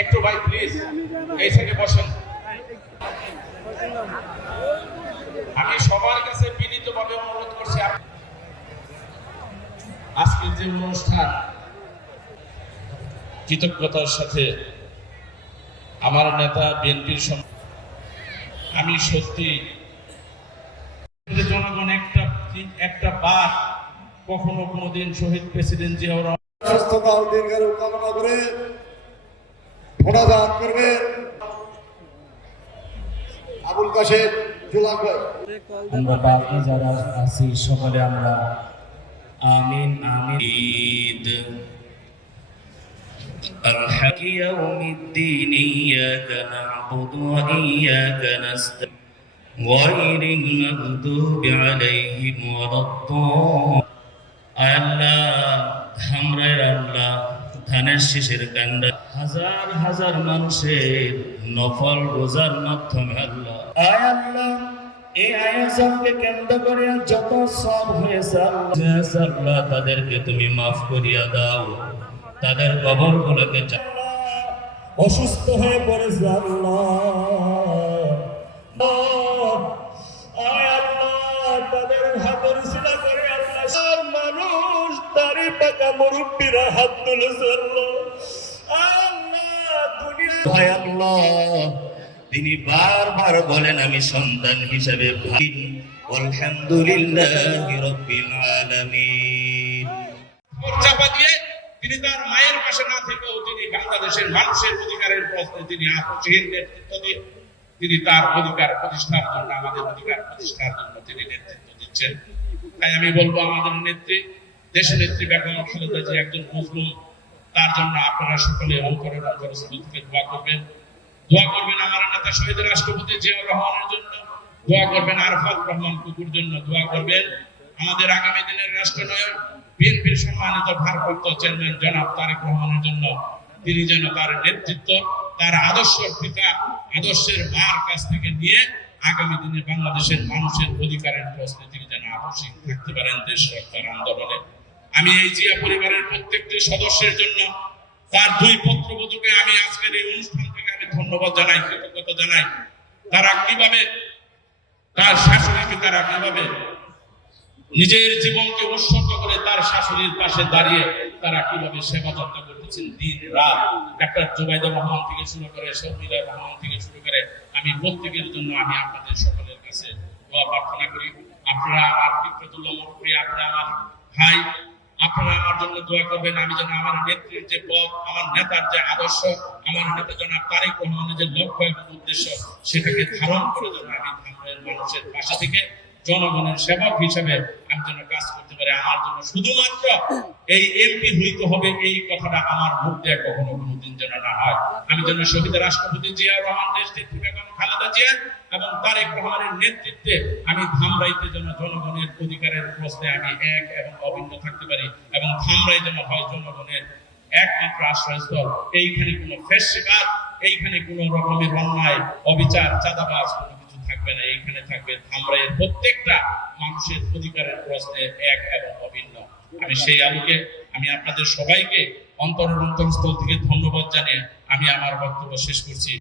একটু ভাই প্লিজ এই সাইডে বসেন। আমি সবার কাছে বিনীতভাবে অনুরোধ করছি আজকের যে অনুষ্ঠান, কৃতজ্ঞতার সাথে আমার নেতা বিএনপির আমি সত্যি জনগণ একটা একটা বার কখনো কোনোদিন শহীদ প্রেসিডেন্ট জিয়াউর রহমান সুস্থতা ও দীর্ঘায়ু কামনা করে মোনাজাত করবেন আবুল কাশেম জুলাক ভাই আমরা বাকি যারা আছি সকলে আমরা আমিন আমিন ঈদ الحق يوم الدين إياك نعبد وإياك نستعين غير المغضوب عليهم ولا الضالين আল্লাহ ধামরায়ের আল্লাহ ধানের শীষের কান্ডা হাজার হাজার মানুষের নফল রোজার মাধ্যমে আল্লাহ আয় আল্লাহ এই আয়োজনকে কেন্দ্র করে যত সব হয়েছে আল্লাহ আল্লাহ তাদেরকে তুমি মাফ করিয়া দাও তাদের কবর গুলোকে অসুস্থ হয়ে পড়েছে আল্লাহ আয় আল্লাহ তাদের হাতের সিলা করে আল্লাহ মানুষ তারি পাকা মুরব্বীরা হাত আল্লাহ তিনি বারবার বলেন আমি সন্তান হিসেবে ভাই আলহামদুলিল্লাহ রব্বিল আলামিন। চাপা দিয়ে তিনি তার মায়ের পাশে না থেকেও তিনি বাংলাদেশের মানুষের অধিকারের প্রশ্নে তিনি আপসহীন নেতৃত্ব দিয়ে তিনি তার অধিকার প্রতিষ্ঠার জন্য আমাদের অধিকার প্রতিষ্ঠার জন্য তিনি নেতৃত্ব দিচ্ছেন তাই আমি বলব, আমাদের নেত্রী দেশ নেত্রী বেগম খালেদা জি একজন মজলুম। তার জন্য আপনারা সকলে অন্তরের অন্তরস্থল থেকে দোয়া করবেন। দোয়া করবেন আমার নেতা শহীদ রাষ্ট্রপতি জিয়াউর রহমানের জন্য। দোয়া করবেন আরফাত রহমান কুকুর জন্য দোয়া করবেন। আমাদের আগামী দিনের রাষ্ট্রনায়ক, বিএনপির সম্মানিত ভারপ্রাপ্ত চেয়ারম্যান জনাব তারেক রহমানের জন্য তিনি যেন তার নেতৃত্ব, তার আদর্শ পিতা, আদর্শের মার কাছ থেকে নিয়ে আগামী দিনে বাংলাদেশের মানুষের অধিকারের প্রশ্নে তিনি যেন আকস্মিক থাকতে পারেন দেশ রক্ষার আন্দোলনে। আমি এই জিয়া পরিবারের প্রত্যেকটি সদস্যের জন্য তার দুই পুত্রবধূকে আমি আজকের এই অনুষ্ঠান থেকে আমি ধন্যবাদ জানাই, কৃতজ্ঞতা জানাই। তারা কীভাবে তার শাশুড়িকে তারা কীভাবে নিজের জীবনকে উৎসর্গ করে তার শাশুড়ির পাশে দাঁড়িয়ে তারা কীভাবে সেবা যত্ন করতেছেন দিন, রাত, ডাক্তার জুবাইদুর রহমান থেকে শুরু করে শর্মিলা রহমান থেকে শুরু করে আমি প্রত্যেকের জন্য আমি আপনাদের সকলের কাছে দোয়া প্রার্থনা করি। আপনারা আমার বিক্রতুল্লাহ মুরব্বী আপনারা আমার ভাই, আপনারা আমার জন্য দোয়া করবেন। আমি যেন আমার নেত্রীর যে পথ, আমার নেতার যে আদর্শ, আমার নেতা যেন তারেক রহমানের যে লক্ষ্য এবং উদ্দেশ্য, সেটাকে ধারণ করে যেন আমি ধানের মানুষের পাশে থেকে জনগণের সেবক হিসেবে আমি যেন কাজ করতে পারি। আমার জন্য শুধুমাত্র এই এমপি হইতে হবে, এই কথাটা আমার মুখ দিয়ে কখনো কোনোদিন যেন না হয়। আমি যেন শহীদ রাষ্ট্রপতি জিয়াউর রহমান দেশ বেগম খালেদা জিয়া এবং তারেক রহমানের নেতৃত্বে আমি ধামরাইতে যেন জনগণের অধিকারের প্রশ্নে আমি এক এবং অভিন্ন থাকতে পারি এবং ধামরাই যেন হয় জনগণের একমাত্র আশ্রয়স্থল। এইখানে কোনো ফেসিবাদ এইখানে কোনো রকমের অন্যায়, অবিচার, চাঁদাবাজ কোনো কিছু থাকবে না। এইখানে থাকবে ধামরাইয়ের প্রত্যেকটা মানুষের অধিকারের প্রশ্নে এক এবং অভিন্ন। আমি সেই আলোকে আমি আপনাদের সবাইকে অন্তরের অন্তরস্থল থেকে ধন্যবাদ জানিয়ে আমি আমার বক্তব্য শেষ করছি।